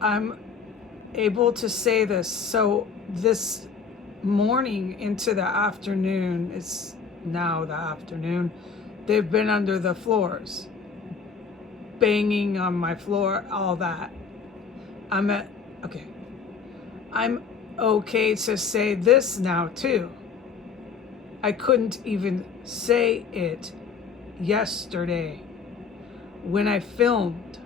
I'm able to say this. So this morning into the afternoon, it's now the afternoon, they've been under the floors, banging on my floor, all that. Okay. I'm okay to say this now too. I couldn't even say it yesterday when I filmed.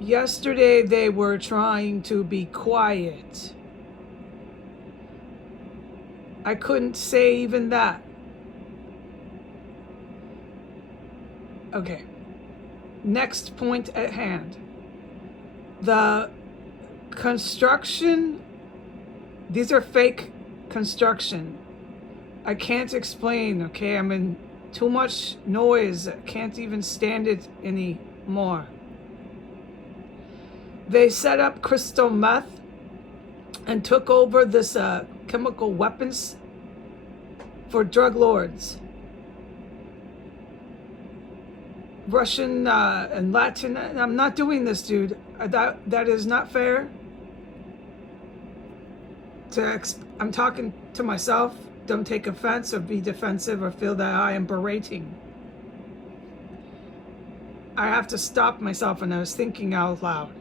Yesterday they were trying to be quiet. I couldn't say even that. Okay. Next point at hand. The construction, these are fake construction. I can't explain, okay? I'm in too much noise. I can't even stand it anymore. They set up crystal meth and took over this chemical weapons for drug lords. Russian and Latin. I'm not doing this, dude. That is not fair. I'm talking to myself. Don't take offense or be defensive or feel that I am berating. I have to stop myself, and I was thinking out loud.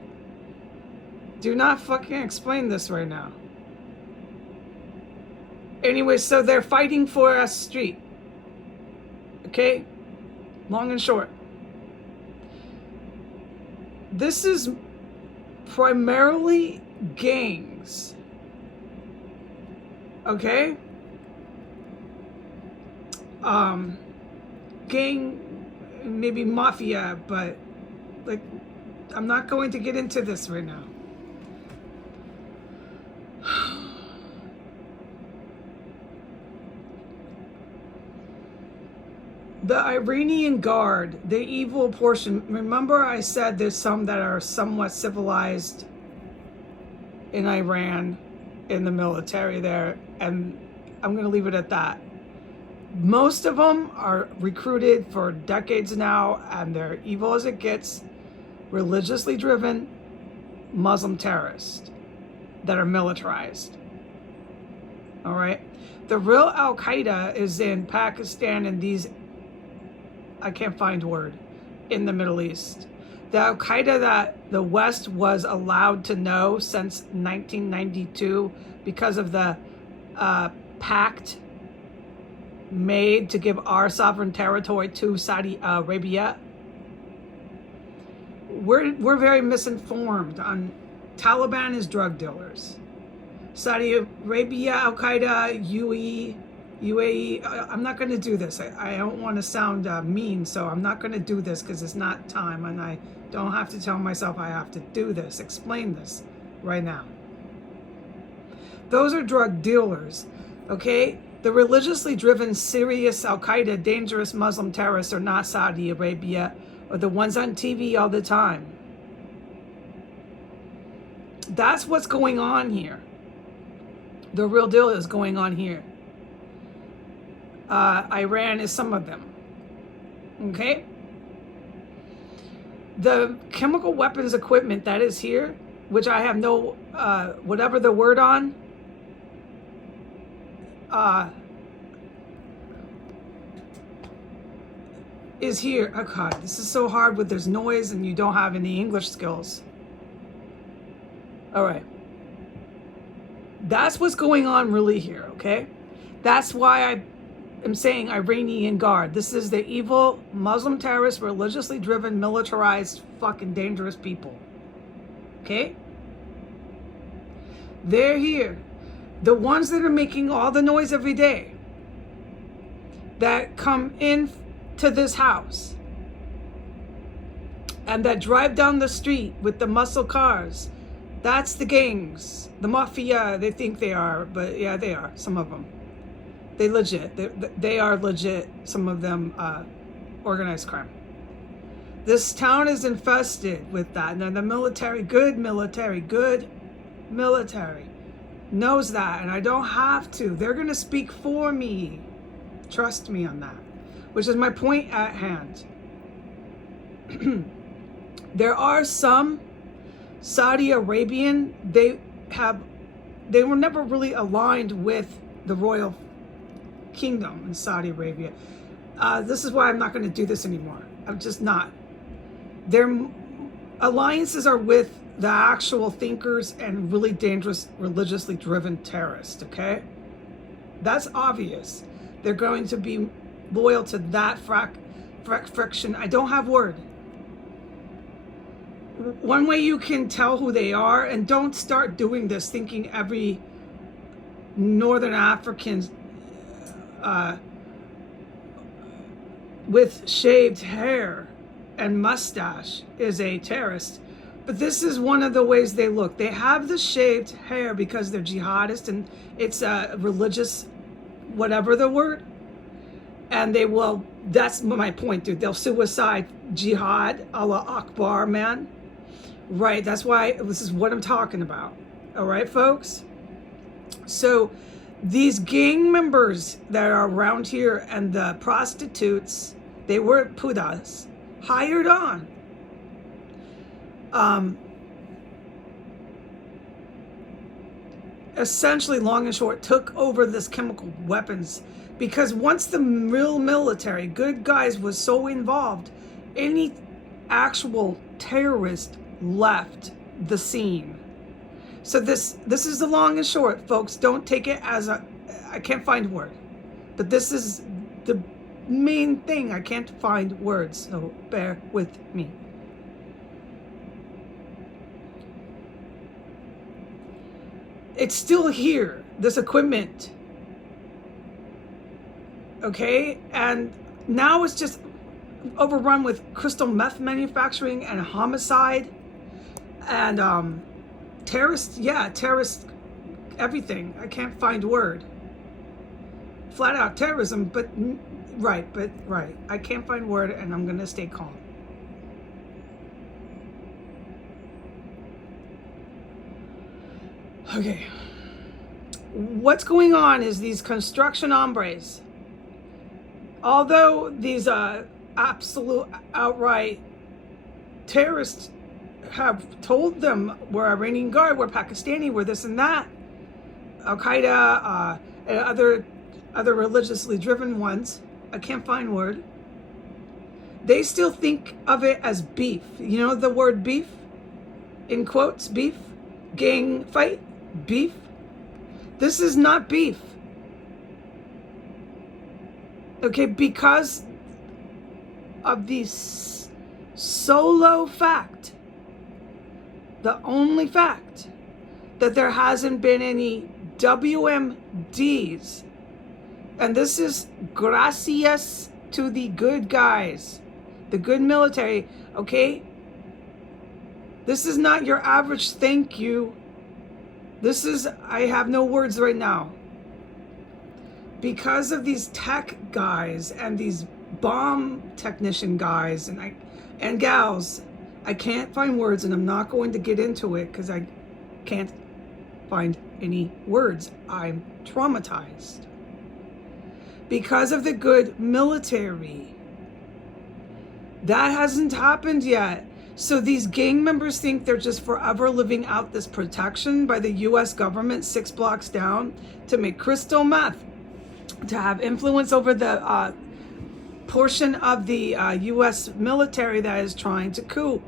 Do not fucking explain this right now. Anyway, so they're fighting for a street. Okay? Long and short. This is primarily gangs. Okay? Gang, maybe mafia, but like, I'm not going to get into this right now. The Iranian Guard, the evil portion. Remember I said there's some that are somewhat civilized in Iran, in the military there, and I'm going to leave it at that. Most of them are recruited for decades now, and they're evil as it gets, religiously driven Muslim terrorists that are militarized. All right? The real Al-Qaeda is in Pakistan and these, I can't find word, in the Middle East. The Al-Qaeda that the West was allowed to know since 1992 because of the pact made to give our sovereign territory to Saudi Arabia. We're very misinformed on Taliban is drug dealers. Saudi Arabia, Al-Qaeda, UAE, I'm not going to do this. I don't want to sound mean, so I'm not going to do this because it's not time, and I don't have to tell myself I have to do this, explain this right now. Those are drug dealers, okay? The religiously driven, serious Al-Qaeda, dangerous Muslim terrorists are not Saudi Arabia or the ones on TV all the time. That's what's going on here. The real deal is going on here. Iran is some of them. Okay? The chemical weapons equipment that is here, which I have no, whatever the word on, is here. Oh God, this is so hard with there's noise and you don't have any English skills. All right. That's what's going on really here, okay? That's why I am saying Iranian Guard. This is the evil Muslim terrorist, religiously driven, militarized, fucking dangerous people. Okay? They're here. The ones that are making all the noise every day that come in to this house and that drive down the street with the muscle cars, that's the gangs, the mafia. They think they are, but yeah, they are. Some of them, they legit. They are legit. Some of them organized crime. This town is infested with that. Now the military, good military knows that, and I don't have to. They're gonna speak for me. Trust me on that. Which is my point at hand. There are some Saudi Arabian, they were never really aligned with the royal kingdom in Saudi Arabia. This is why I'm not going to do this anymore. I'm just not. Their alliances are with the actual thinkers and really dangerous, religiously driven terrorists, okay? That's obvious. They're going to be loyal to that friction. I don't have word. One way you can tell who they are, and don't start doing this thinking every Northern African with shaved hair and mustache is a terrorist. But this is one of the ways they look. They have the shaved hair because they're jihadist and it's a religious, whatever the word. And they will, that's my point, dude. They'll suicide jihad, Allah Akbar, man. Right, that's why this is what I'm talking about. All right, folks? So these gang members that are around here and the prostitutes, they were putas, hired on. Essentially, long and short, took over this chemical weapons because once the real military, good guys, was so involved, any actual terrorist left the scene. So this is the long and short, folks. Don't take it as I can't find word, but this is the main thing. I can't find words, so bear with me. It's still here, this equipment. Okay, and now it's just overrun with crystal meth manufacturing and homicide and terrorist, everything. I can't find word. Flat out terrorism, but right. I can't find word, and I'm gonna stay calm. Okay. What's going on is these construction hombres, although these absolute outright terrorists have told them we're Iranian Guard, we're Pakistani, we're this and that, Al-Qaeda, and other religiously driven ones, I can't find word, they still think of it as beef. You know the word beef? In quotes, beef? Gang fight? Beef? This is not beef. Okay, because of the solo fact, the only fact that there hasn't been any WMDs, and this is gracias to the good guys, the good military, okay? This is not your average thank you. This is, I have no words right now. Because of these tech guys and these bomb technician guys and gals, I can't find words, and I'm not going to get into it because I can't find any words. I'm traumatized. Because of the good military. That hasn't happened yet. So these gang members think they're just forever living out this protection by the US government 6 blocks down to make crystal meth, to have influence over the portion of the US military that is trying to coup.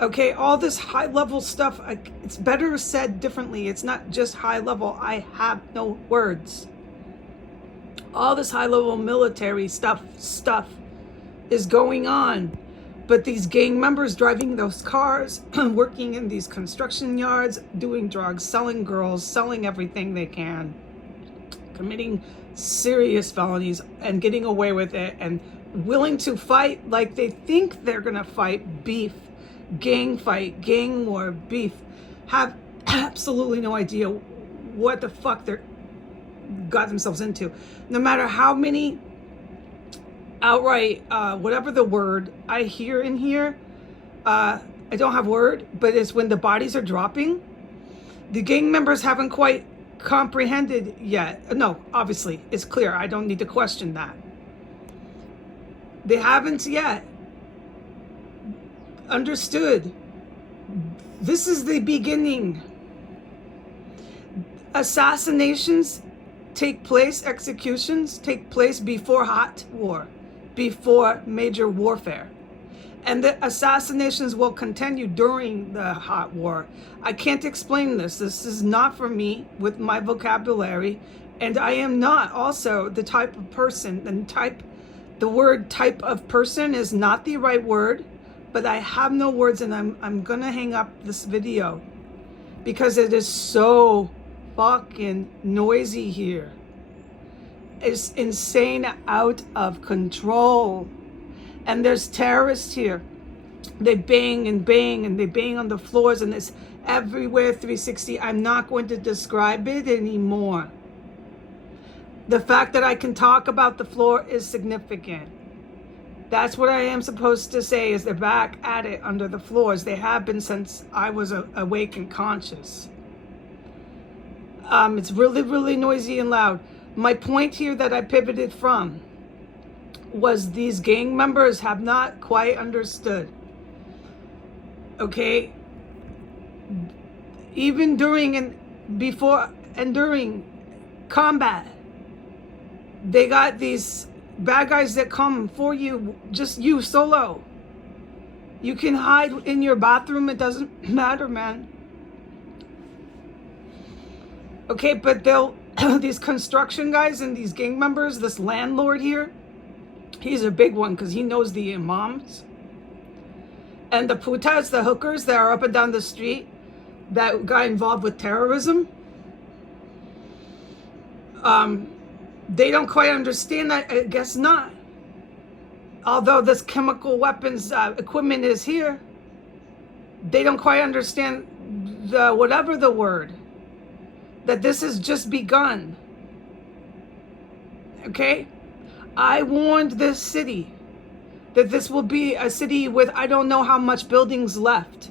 Okay, all this high level stuff, it's better said differently. It's not just high level. I have no words. All this high level military stuff is going on. But these gang members driving those cars, working in these construction yards, doing drugs, selling girls, selling everything they can, committing serious felonies and getting away with it, and willing to fight like they think they're gonna fight beef, gang fight, gang war, beef, have absolutely no idea what the fuck they're got themselves into. No matter how many outright, whatever the word I hear in here, I don't have word, but it's when the bodies are dropping, the gang members haven't quite comprehended yet. No, obviously, it's clear. I don't need to question that. They haven't yet. understood. This is the beginning. Assassinations take place, executions take place before hot war, before major warfare. And the assassinations will continue during the hot war. I can't explain this. This is not for me with my vocabulary. And I am not also the type of person, the word type of person is not the right word, but I have no words, and I'm gonna hang up this video because it is so fucking noisy here. It's insane, out of control. And there's terrorists here. They bang and bang and they bang on the floors, and it's everywhere 360. I'm not going to describe it anymore. The fact that I can talk about the floor is significant. That's what I am supposed to say, is they're back at it under the floors. They have been since I was awake and conscious. It's really, really noisy and loud. My point here that I pivoted from was these gang members have not quite understood. Okay? Even during and before and during combat, they got these bad guys that come for you, just you solo. You can hide in your bathroom, it doesn't matter, man. Okay, but they'll these construction guys and these gang members, this landlord here, he's a big one because he knows the imams. And the putas, the hookers that are up and down the street, that got involved with terrorism, they don't quite understand that. I guess not. Although this chemical weapons equipment is here, they don't quite understand the whatever the word, that this has just begun. Okay? I warned this city that this will be a city with I don't know how much buildings left.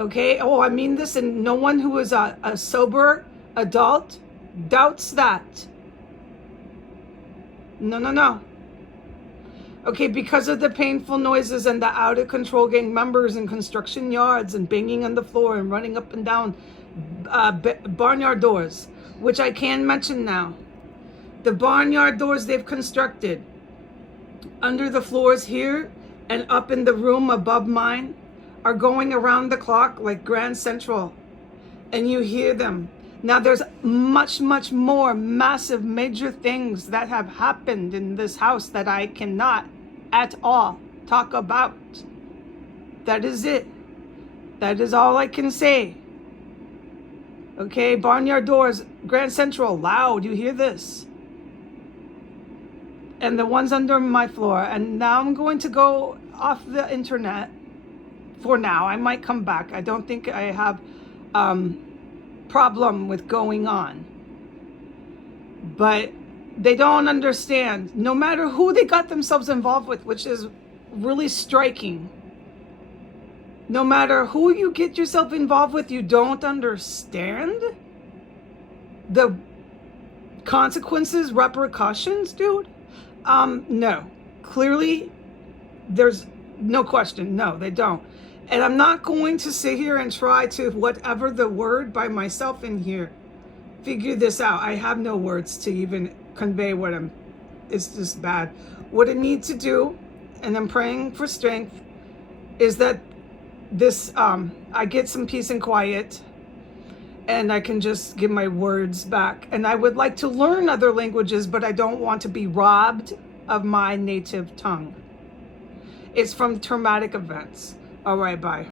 Okay? Oh, I mean this, and no one who is a sober adult doubts that. No. Okay, because of the painful noises and the out of control gang members in construction yards and banging on the floor and running up and down barnyard doors, which I can mention now. The barnyard doors they've constructed under the floors here and up in the room above mine are going around the clock like Grand Central, and you hear them. Now there's much, much more massive major things that have happened in this house that I cannot at all talk about. That is it. That is all I can say. Okay, barnyard doors, Grand Central, loud, you hear this. And the ones under my floor. And now I'm going to go off the internet for now. I might come back. I don't think I have problem with going on. But they don't understand, no matter who they got themselves involved with, which is really striking. No matter who you get yourself involved with, you don't understand the consequences, repercussions, dude. No. Clearly, there's no question. No, they don't. And I'm not going to sit here and try to, whatever the word by myself in here, figure this out. I have no words to even convey what it's just bad. What I need to do, and I'm praying for strength, is that this, I get some peace and quiet, and I can just give my words back. And I would like to learn other languages, but I don't want to be robbed of my native tongue. It's from traumatic events. All right, bye.